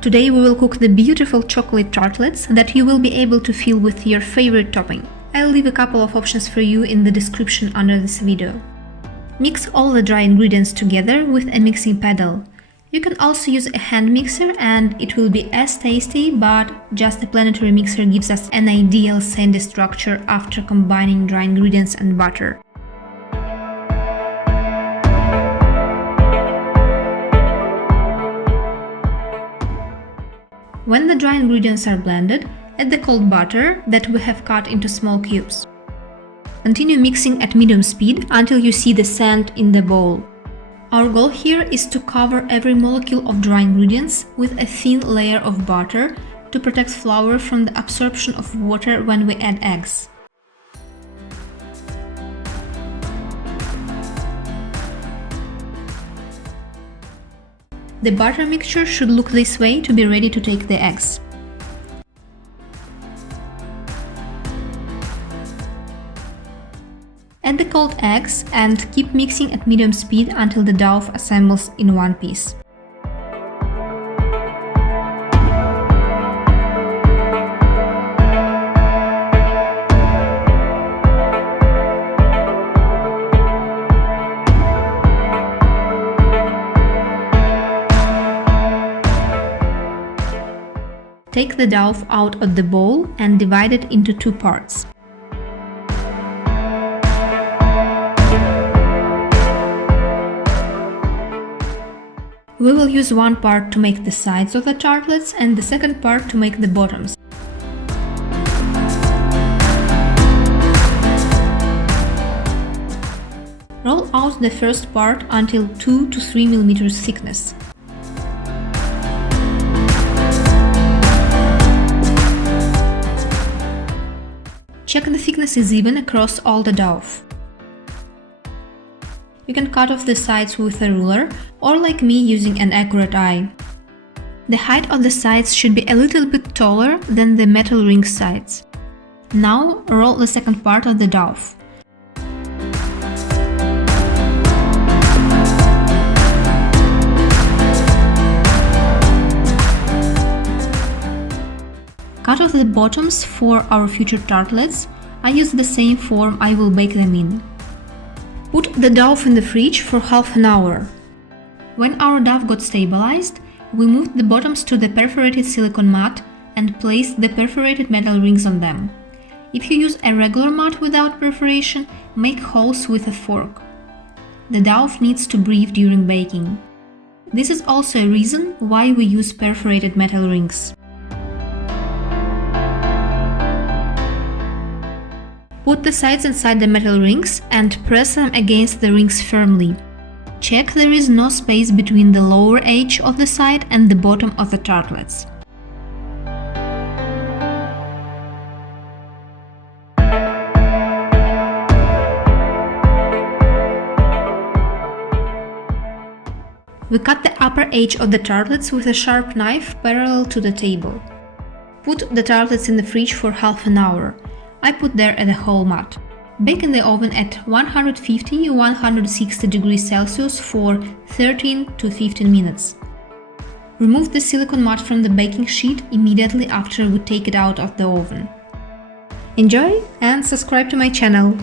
Today we will cook the beautiful chocolate tartlets that you will be able to fill with your favorite topping. I'll leave a couple of options for you in the description under this video. Mix all the dry ingredients together with a mixing paddle. You can also use a hand mixer and it will be as tasty, but just a planetary mixer gives us an ideal sandy structure after combining dry ingredients and butter. When the dry ingredients are blended, add the cold butter that we have cut into small cubes. Continue mixing at medium speed until you see the sand in the bowl. Our goal here is to cover every molecule of dry ingredients with a thin layer of butter to protect flour from the absorption of water when we add eggs. The butter mixture should look this way to be ready to take the eggs. Add the cold eggs and keep mixing at medium speed until the dough assembles in one piece. Take the dough out of the bowl and divide it into two parts. We will use one part to make the sides of the tartlets and the second part to make the bottoms. Roll out the first part until 2 to 3 mm thickness. Check the thickness is even across all the dough. You can cut off the sides with a ruler or like me using an accurate eye. The height of the sides should be a little bit taller than the metal ring sides. Now roll the second part of the dough. Cut off the bottoms for our future tartlets. I use the same form I will bake them in. Put the dough in the fridge for half an hour. When our dough got stabilized, we moved the bottoms to the perforated silicone mat and placed the perforated metal rings on them. If you use a regular mat without perforation, make holes with a fork. The dough needs to breathe during baking. This is also a reason why we use perforated metal rings. Put the sides inside the metal rings and press them against the rings firmly. Check there is no space between the lower edge of the side and the bottom of the tartlets. We cut the upper edge of the tartlets with a sharp knife parallel to the table. Put the tartlets in the fridge for half an hour. I put there at a whole mat. Bake in the oven at 150–160 degrees Celsius for 13 to 15 minutes. Remove the silicone mat from the baking sheet immediately after we take it out of the oven. Enjoy and subscribe to my channel!